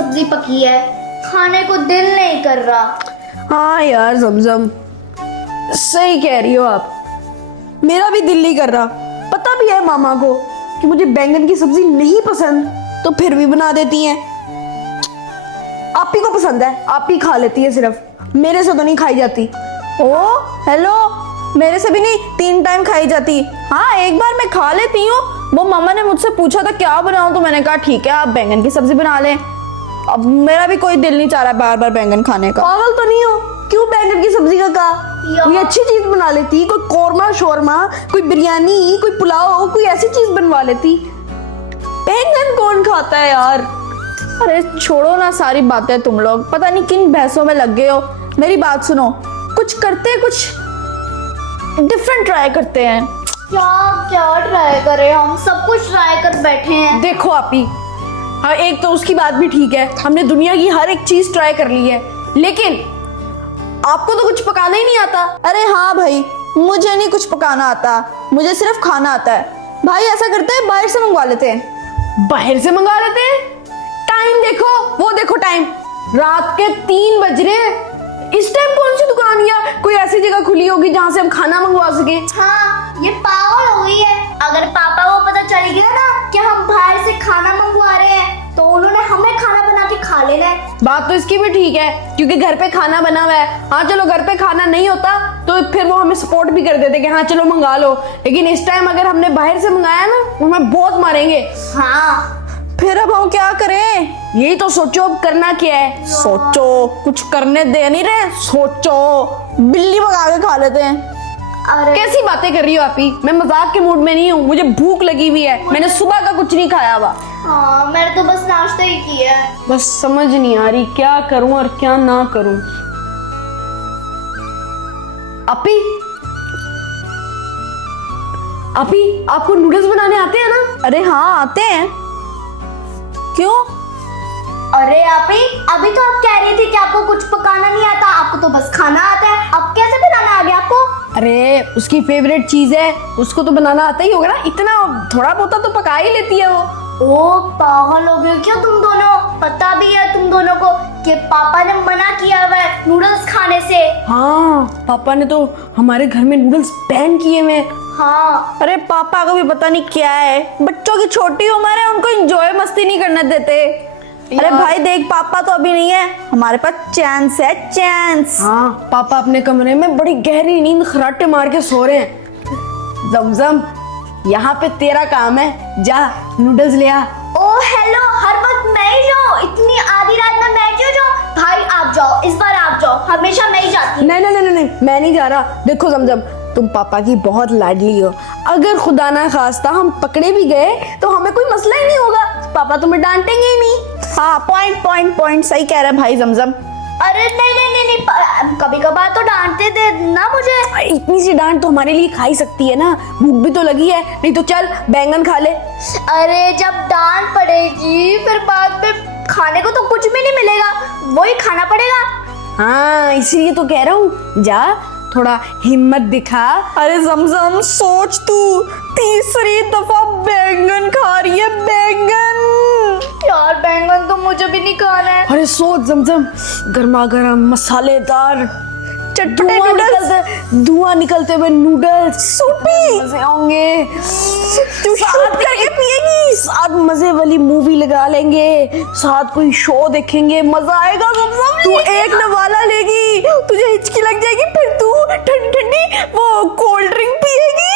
सब्जी पकी है, खाने को दिल नहीं कर रहा। हाँ यार जमजम, सही कह रही हो आप, मेरा भी दिल नहीं कर रहा। पता भी है मामा को कि मुझे बैंगन की सब्जी नहीं पसंद, तो फिर भी बना देती हैं। आप ही को पसंद है, आप ही खा लेती है, सिर्फ मेरे से तो नहीं खाई जाती। ओ हेलो, मेरे से भी नहीं, 3 टाइम खाई जाती। हाँ एक बार मैं खा लेती हूँ। वो मामा ने मुझसे पूछा था क्या बनाऊं, तो मैंने कहा ठीक है आप बैंगन की सब्जी बना लें। अब मेरा भी कोई दिल नहीं चाह रहा बार बार बैंगन खाने का। पागल तो नहीं हो, क्यों बैंगन की सब्जी का कहा? कोई अच्छी चीज बना लेती, कोई कोरमा शोरमा, कोई बिरयानी, कोई पुलाव, कोई ऐसी चीज बनवा लेती। बैंगन कौन खाता है यार? अरे छोड़ो ना सारी बातें, तुम लोग पता नहीं किन बहसों में लग गए हो। मेरी बात सुनो, कुछ करते हैं, कुछ डिफरेंट ट्राई करते हैं। क्या क्या ट्राई करें, हम सब कुछ ट्राई कर बैठे हैं। देखो आपी, हाँ एक तो उसकी बात भी ठीक है, हमने दुनिया की हर एक चीज ट्राई कर ली है, लेकिन आपको तो कुछ पकाना ही नहीं आता। अरे हाँ भाई, मुझे नहीं कुछ पकाना आता, मुझे सिर्फ खाना आता है। भाई ऐसा करते हैं, बाहर से मंगवा लेते हैं। बाहर से मंगवा लेते हैं? टाइम देखो, वो देखो टाइम, रात के 3 बज रहे हैं। इस टाइम कौन सी दुकान या कोई ऐसी जगह खुली होगी जहाँ से हम खाना मंगवा सके? हाँ ये पागल हो गई है। अगर पापा को पता चल गया ना कि हम बाहर से खाना मंगवा रहे हैं, तो उन्होंने हमें खाना बना के खा लेना है। बात तो इसकी भी ठीक है, क्योंकि घर पे खाना बना हुआ है। हाँ चलो घर पे खाना नहीं होता तो फिर वो हमें सपोर्ट भी कर देते कि हाँ चलो मंगा लो, लेकिन इस टाइम अगर हमने बाहर से मंगाया ना, वो हमें बहुत मारेंगे। हाँ फिर अब हम क्या करें? यही तो सोचो अब करना क्या है। सोचो, कुछ करने दे नहीं रहे, सोचो बिल्ली मंगा के खा लेते हैं। अरे कैसी बातें कर रही हो आपी? मैं मजाक के मूड में नहीं हूँ, मुझे भूख लगी हुई है, मैंने सुबह का कुछ नहीं खाया हुआ। हाँ मैंने तो बस नाश्ता ही किया है। बस समझ नहीं आ रही क्या करूं और क्या ना करूं। अपी, अपी आपको नूडल्स बनाने आते हैं ना? अरे हाँ आते हैं। क्यों? अरे अभी अभी तो आप कह रही थी कि आपको कुछ पकाना नहीं आता, आपको तो बस खाना आता है। अब कैसे बनाना आ गया आपको? अरे उसकी फेवरेट चीज है, उसको तो बनाना आता ही होगा ना, इतना थोड़ा बहुत तो पका ही लेती है वो। ओ पागल हो गए क्या तुम दोनों? पता भी है तुम दोनों को कि पापा ने मना किया हुआ है नूडल्स खाने से। हाँ पापा ने तो हमारे घर में नूडल्स बैन किए हुए। हाँ अरे पापा को भी पता नहीं क्या है, बच्चों की छोटी उम्र है, उनको एंजॉय मस्ती नहीं करने देते। अरे भाई देख, पापा तो अभी नहीं है, हमारे पास चांस है, चांस। हाँ पापा अपने कमरे में बड़ी गहरी नींद खराटे मार के सो रहे हैं। जमजम यहाँ पे तेरा काम है, जा नूडल्स ले आ। ओ हेलो, हर वक्त मैं ही जाऊँ? इतनी आधी रात में मैं क्यों जाऊँ? भाई आप जाओ, इस बार आप जाओ, हमेशा मैं ही जाती हूँ। नहीं नहीं नहीं नहीं, मैं नहीं जा रहा। देखो जमजम, तुम पापा की बहुत लाडली हो, अगर खुदा ना खास्ता हम पकड़े भी गए तो हमें कोई मसला ही नहीं होगा, पापा तुम्हें डांटेंगे ही नहीं। हाँ पॉइंट पॉइंट पॉइंट, सही कह रहा है भाई जमजम। अरे नहीं नहीं नहीं नहीं, कभी कभार तो डांटते थे ना मुझे। इतनी सी डांट तो हमारे लिए खा ही सकती है ना, भूख भी तो लगी है। नहीं तो चल बैंगन खा ले। अरे जब डांट पड़ेगी फिर बाद में खाने को तो कुछ भी नहीं मिलेगा, वही खाना पड़ेगा। हाँ इसीलिए तो कह रहा हूँ, जा थोड़ा हिम्मत दिखा। अरे जमजम सोच, तू तीसरी दफा बैंगन खा रही है, बैंगन। यार बैंगन तो मुझे भी नहीं खाना है। अरे सोच जमजम, गर्मा गर्म मसालेदार चटपटे नूडल्स, धुआं निकलते हुए नूडल्स, सूपी मजे होंगे। तू साथ करके पिएगी, साथ मजे वाली मूवी लगा लेंगे, साथ कोई शो देखेंगे, मजा आएगा जमजम। तू एक नवाला लेगी, तुझे हिचकी लग जाएगी, फिर तू ठंडी ठंडी वो कोल्ड ड्रिंक पिएगी।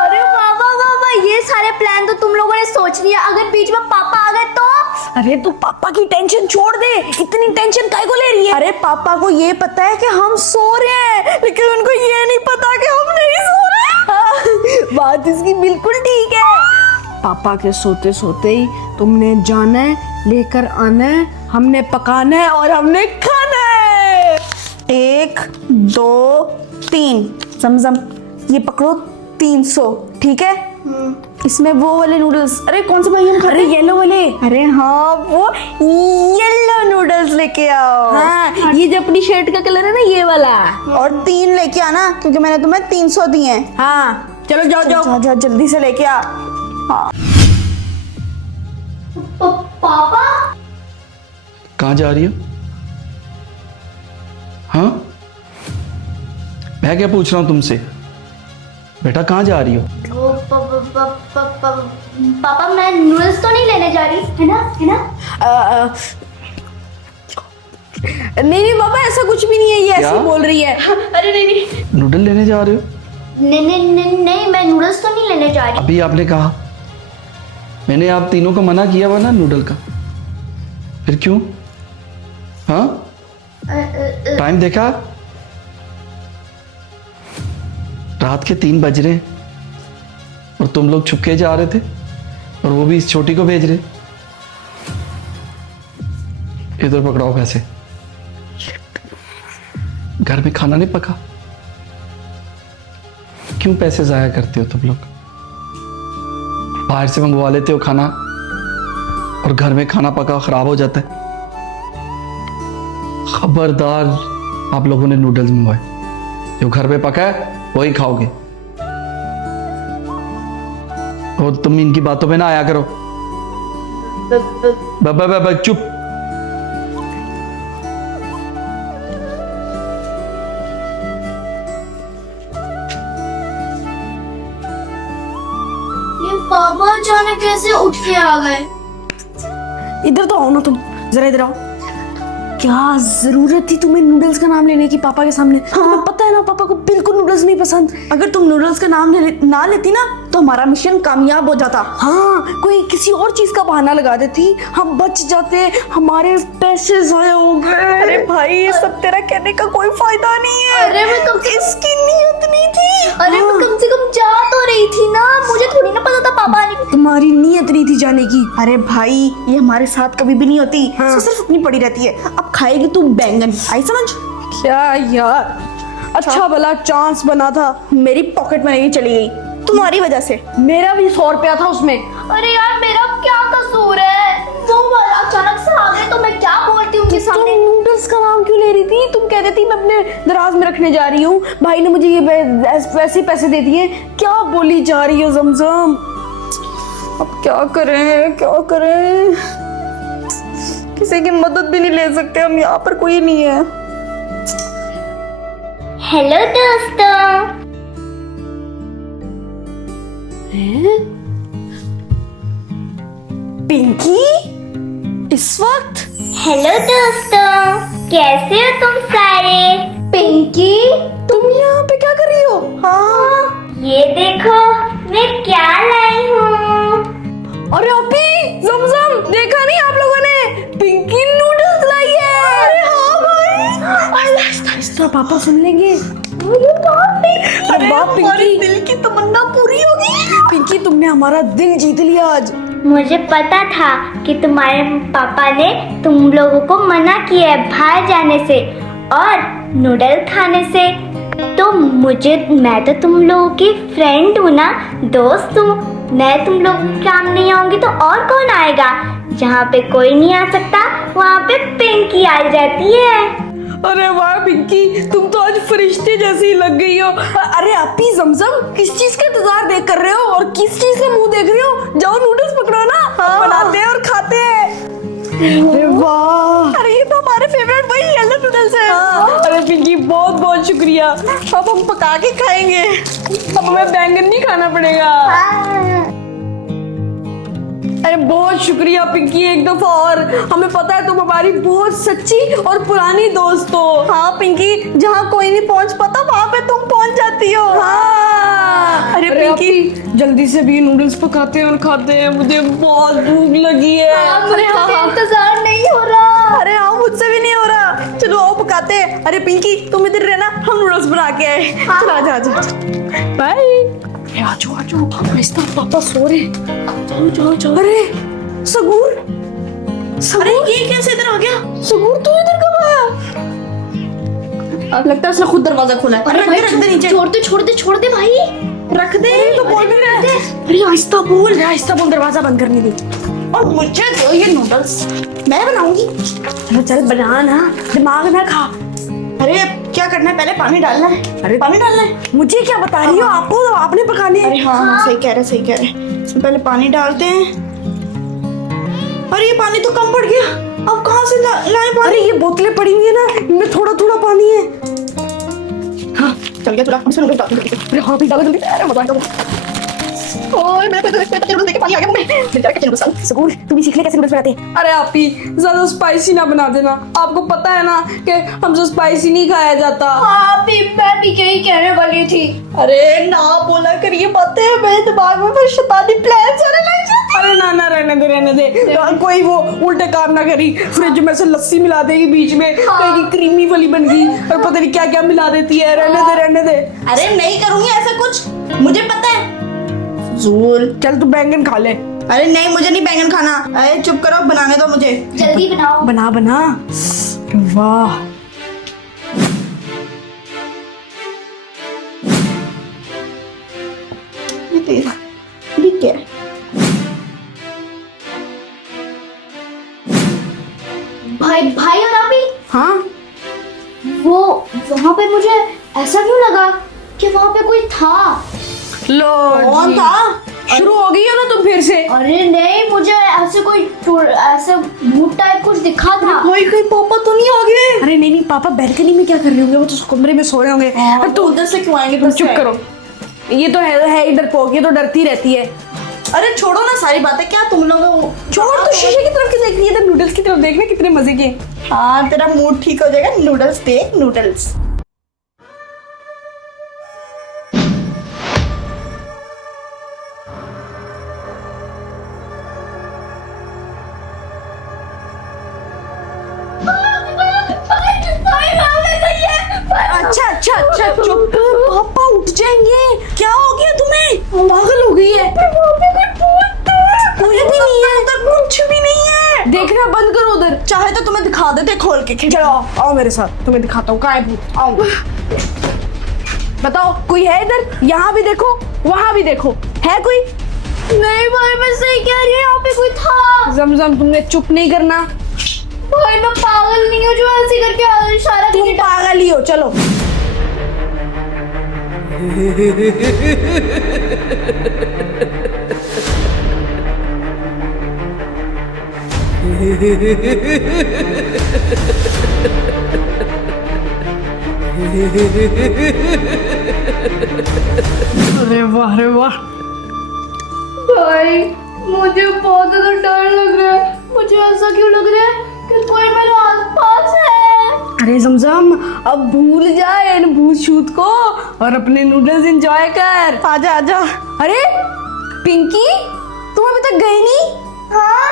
अरे वाह वाह वाह वाह, ये सारे प्लान तो तुम लोगों ने सोच लिया, अगर बीच में पापा आ गए तो? अरे तू पापा की टेंशन छोड़ दे, इतनी टेंशन काहे को ले रही है? अरे पापा को ये पता है कि हम सो रहे हैं, लेकिन उनको ये नहीं पता कि हम नहीं सो रहे। बात इसकी बिल्कुल ठीक है। पापा के सोते सोते ही तुमने जाना है, लेकर आना है, हमने पकाना है और हमने खाना है। 1 2 3 जमजम, ये पकड़ो 300, ठीक है? इसमें वो वाले नूडल्स, अरे कौन से भाई हम खा रहे हैं? येलो वाले। अरे हाँ वो येलो नूडल्स लेके आओ। हाँ ये जो अपनी शर्ट का कलर है ना, ये वाला। और 3 लेके आना, क्योंकि मैंने तुम्हें 300 दिए हैं। हाँ चलो जाओ जाओ जाओ, जल्दी से लेके आ। हाँ पापा कहाँ जा रही हो? हाँ, मैं क्या पूछ रहा हूँ तुमसे? बेटा कहाँ जा रही हो? वो पापा मैं नूडल्स तो नहीं लेने जा रही, है ना? नहीं नहीं पापा, ऐसा कुछ भी नहीं है, ये क्या? ऐसी बोल रही है। अरे नहीं, नूडल लेने जा रहे हो? नहीं, मैं नूडल्स तो नहीं लेने जा रही। अभी आपने कहा, मैंने आप तीनों को मना किया हुआ ना नूडल का, फिर क्यों? हाँ, टाइम देखा? रात के 3 बज रहे और तुम लोग छुपके जा रहे थे, और वो भी इस छोटी को भेज रहे। इधर पकड़ाओ पैसे। घर में खाना नहीं पका, क्यों पैसे जाया करते हो तुम लोग? बाहर से मंगवा लेते हो खाना, और घर में खाना पका खराब हो जाता है। खबरदार, आप लोगों ने नूडल्स मंगवाए, जो घर में पका है वही खाओगे। और तुम इनकी बातों में ना आया करो। चुप। ये पापा अचानक कैसे उठ के आ गए? इधर तो आओ ना तुम, जरा इधर आओ। क्या जरूरत थी तुम्हें नूडल्स का नाम लेने की पापा के सामने? तुम्हें पता है ना पापा को बिल्कुल नूडल्स नहीं पसंद। अगर तुम नूडल्स का नाम ना लेती ना तो हमारा मिशन कामयाब हो जाता। हाँ, कोई किसी और चीज का बहाना लगा देती, हम बच जाते, हमारे पैसे जाया हो गए। अरे भाई, ये सब तेरा कहने का कोई फायदा नहीं है। अरे मैं कम से इसकी नीयत नहीं थी। अरे मैं कम से कम जा तो रही थी ना, मुझे थोड़ी ना पता था पापा आने की। तुम्हारी नीयत नहीं थी जाने की। अरे भाई, ये हमारे साथ कभी भी नहीं होती। हाँ। सिर्फ अपनी पड़ी रहती है। अब खाएगी तू बैंगन, आई समझ? क्या यार, अच्छा भला चांस बना था, मेरी पॉकेट में नहीं चली गई तुम्हारी वजह से। मेरा भी 100 रुपया था उसमें। अरे यार, मेरा क्या कसूर है? वो अचानक से आ गए तो मैं क्या बोलती हूँ उनके सामने? तुम नूडल्स का नाम क्यों ले रही थी? तुम कह देती मैं अपने दराज में रखने जा रही हूँ, भाई ने मुझे ये वैसे पैसे दे दिए। क्या बोली जा रही हो जमजम? अब क्या करें, क्या करें? किसी की मदद भी नहीं ले सकते हम, यहाँ पर कोई नहीं है। हेलो दोस्तों। पिंकी, इस वक्त? हेलो दोस्तों, कैसे हो तुम सारे? पिंकी, तुम यहाँ पे क्या कर रही हो? हाँ, ये देखो मैं क्या लाई हूँ। अरे अभी जमजम, देखा नहीं आप लोगों ने? पिंकी नूडल्स लाई है। अरे हाँ भाई, आहिस्ता आहिस्ता, पापा सुन लेंगे। अरे वाह पिंकी, दिल की तमन्ना पूरी होगी। पिंकी तुमने हमारा दिल जीत लिया आज। मुझे पता था कि तुम्हारे पापा ने तुम लोगों को मना किया है बाहर जाने से और नूडल खाने से। तो मैं तो तुम लोगों की फ्रेंड हूँ ना, दोस्त हूँ। मैं तुम लोगों के काम नहीं आऊंगी तो और कौन आएगा? जहाँ पे कोई नहीं आ सकता वहाँ पे पिंकी आ जाती है। अरे वाह पिंकी, तुम तो आज फरिश्ते जैसी लग गई हो। अरे अपी जमजम, किस चीज का इंतजार देख कर रहे हो और किस चीज का मुंह देख रहे हो? जाओ नूडल्स पकड़ो ना। हाँ। बनाते हैं और खाते हैं। अरे वाह, अरे ये तो हमारे फेवरेट वही येलो नूडल्स है। हाँ। अरे पिंकी बहुत बहुत शुक्रिया। अब हम पका के खाएंगे, अब हमें बैंगन नहीं खाना पड़ेगा। अरे बहुत शुक्रिया पिंकी, एक दफा और। हमें पता है तुम हमारी बहुत सच्ची और पुरानी दोस्त हो। हाँ पिंकी, जहाँ कोई नहीं पहुँच पाता वहाँ पे तुम पहुँच जाती हो। हाँ। अरे पिंकी, जल्दी से भी नूडल्स पकाते हैं और खाते हैं, मुझे बहुत भूख लगी है। अरे हाँ, इंतजार नहीं हो रहा। अरे हाँ, मुझसे भी नहीं हो रहा। चलो आओ पकाते हैं। अरे पिंकी, तुम इधर रहना, हम नूडल्स बना के आए। चलो आजा आजा। बाय। आजो आजो, आहिस्ता, पापा सो रहे। जाओ जाओ जाओ। अरे सगूर, अरे ये कैसे इधर आ गया? सगूर तू इधर कब आया? लगता है उसने खुद दरवाजा खोला है। अरे भाई, रख दे नीचे। छोड़ दे भाई। रख दे तो बोल भी रहे थे। अरे आहिस्ता बोल, आहिस्ता बोल, दरवाजा बंद करने दे। और मुझे दो ये नूडल्स, मैं बनाऊंगी। अरे चल बना ना, दिमाग ना खा। अरे क्या करना है? पहले पानी डालना है। अरे पानी डालना है। मुझे क्या बता रही हो? आपको तो आपने पकाने अरे हैं। हाँ, सही कह रहे सही कह रहे। इसमें पहले पानी डालते हैं। अरे ये पानी तो कम पड़ गया। अब कहाँ से अरे ये बोतलें पड़ी हुई है ना, इनमें थोड़ा थोड़ा पानी है। हाँ चल गया, चला हम इसमें नूडल्स डाल देंगे। अरे हाँ भी डालो जल्दी। अरे मजा आएगा। ओए मैं नूडल्स देख के पानी आ गया मुंह में। मिल जाएगा नूडल्स डाल। सुकून तुम भी सीख ले कैसे नूडल्स बनाते हैं। अरे आप ही ज्यादा स्पाइसी ना बना देना, आपको पता है ना कि हमसे स्पाइसी नहीं खाया जाता। हाँ भी मैं भी यही कहने वाली थी। अरे ना बोला कर ये बातें, मेरे दिमाग में फिर शैतानी प्लान्स आने लग जाते। अरे ना रहने दे। कोई वो उल्टे काम ना करी, फ्रिज में से लस्सी मिला देगी बीच में, कहीं क्रीमी वाली बन गई और पता नहीं क्या क्या मिला देती है। रहने दे। अरे नहीं करूंगी ऐसा कुछ, मुझे पता है। जूल चल तू बैंगन खा ले। अरे नहीं मुझे नहीं बैंगन खाना। अरे चुप करो, बनाने दो मुझे। जल्दी बनाओ। बना। वाह ये क्या है? भाई और अभी हाँ वो वहाँ पे मुझे ऐसा क्यों लगा कि वहाँ पे कोई था। लो कौन जी। था? शुरू हो गई हो ना तुम फिर से। अरे नहीं, मुझे ऐसे कोई ऐसे भूत टाइप कुछ दिखा था। कोई पापा तो नहीं आ गए? अरे नहीं पापा बैल्कनी में क्या कर रहे होंगे, वो तो कमरे में सो रहे होंगे। अरे तो उधर से क्यों आएंगे? तुम चुप करो, ये तो है ही डरपोक, ये तो डरती रहती है। अरे छोड़ो ना सारी बातें, क्या तुम लोग छोड़, तो शीशे की तरफ क्यों देख रही है, तो नूडल्स की तरफ देखना कितने मजे के। हाँ तेरा मूड ठीक हो जाएगा। नूडल्स देख नूडल्स। अच्छा चुप, पापा उठ जाएंगे। क्या हो गया तुम्हें? पागल हो गई है। कोई भी नहीं है उधर, कुछ भी नहीं है। देखना बंद करो उधर। चाहे तो तुम्हें दिखा देते खोल के। चलो आओ मेरे साथ, तुम्हें दिखाता हूँ कहाँ है भूत। आओ बताओ कोई है इधर? यहाँ भी देखो, वहाँ भी देखो, है कोई? नहीं भाई, मैं सही कह रही हूँ, यहाँ पे कोई था। जमजम तुमने चुप नहीं करना। भाई मैं पागल नहीं हूँ जो ऐसे करके इशारा तुम पागल ही हो। चलो अरे वाह भाई मुझे बहुत ज्यादा डर लग रहा है। मुझे ऐसा क्यों लग रहा है कि कोई मेरे आसपास है। अरे जमजम अब भूल जाए इन भूत छूत को और अपने नूडल्स एंजॉय कर। आजा आजा। अरे पिंकी तुम अभी तक गई नहीं? हाँ,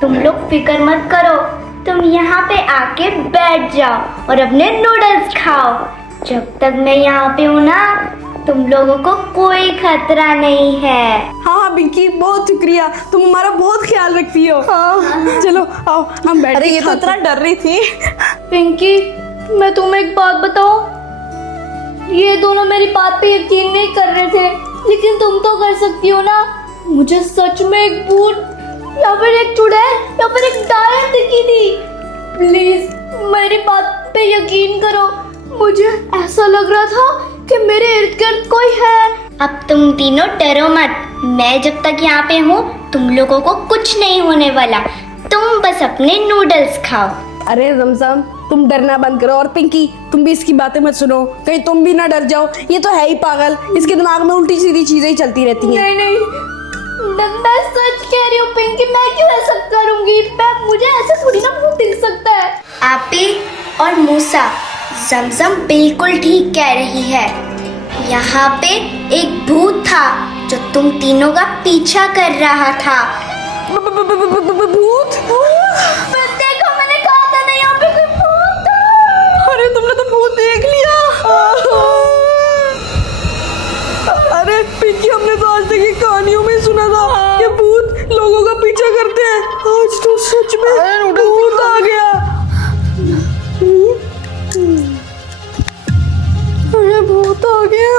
तुम लोग फिक्र मत करो, तुम यहाँ पे आके बैठ जाओ और अपने नूडल्स खाओ। जब तक मैं यहाँ पे हूँ ना, तुम लोगों को कोई खतरा नहीं है। हाँ पिंकी बहुत शुक्रिया, तुम हमारा बहुत ख्याल रखती हो। हाँ चलो आओ हम बैठ। अरे ये तो इतना डर रही थी। पिंकी, मैं तुम्हें एक बात बताऊं, ये दोनों मेरी बात पे यकीन नहीं कर रहे थे, लेकिन तुम तो कर सकती हो ना। मुझे सच में एक भूत या फिर एक चुड़ैल या फिर एक डायन दिखी थी। प्लीज मेरी बात पे यकीन करो, मुझे ऐसा लग रहा था कि मेरे इर्द गिर्द कोई है। अब तुम तीनों डरो मत, मैं जब तक यहाँ पे हूँ तुम लोगों को कुछ नहीं होने वाला। तुम बस अपने नूडल्स खाओ। अरे जमजम तुम डरना बंद करो, और पिंकी तुम भी इसकी बातें मत सुनो, कहीं तुम भी ना डर जाओ। ये तो है ही पागल, इसके दिमाग में उल्टी सीधी चीजें ही चलती रहती हैं। नहीं, मैं सच कह रही हूँ पिंकी, मैं क्यों ऐसा करूंगी? मुझे ऐसे थोड़ी ना भूत दिख सकता है। आपी और मूसा, जमजम बिल्कुल ठीक कह रही है। यहाँ पे एक भूत था जो तुम तीनों का पीछा कर रहा था। भूत? देखो, मैंने कहा था ना यहाँ पे कोई भूत था। अरे तुमने तो भूत देख लिया। अरे पिंकी हमने तो आज तक ये कहानियों में सुना था कि भूत लोगों का पीछा करते हैं, आज तो सच में भूत आ गया। अरे भूत आ गया।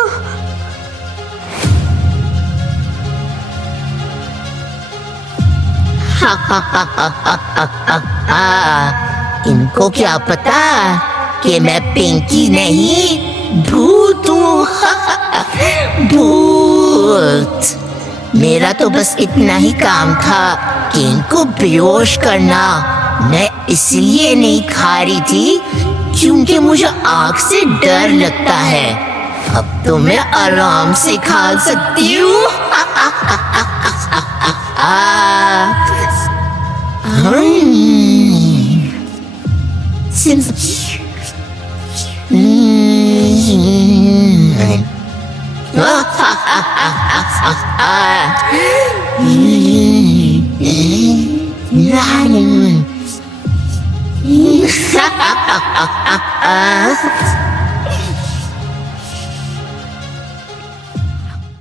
इनको क्या पता कि मैं पिंकी नहीं भूत हूँ। भूत। मेरा तो बस इतना ही काम था कि इनको बेहोश करना मैं इसलिए नहीं खा रही थी क्योंकि मुझे आग से डर लगता है। अब तो मैं आराम से खा सकती हूँ।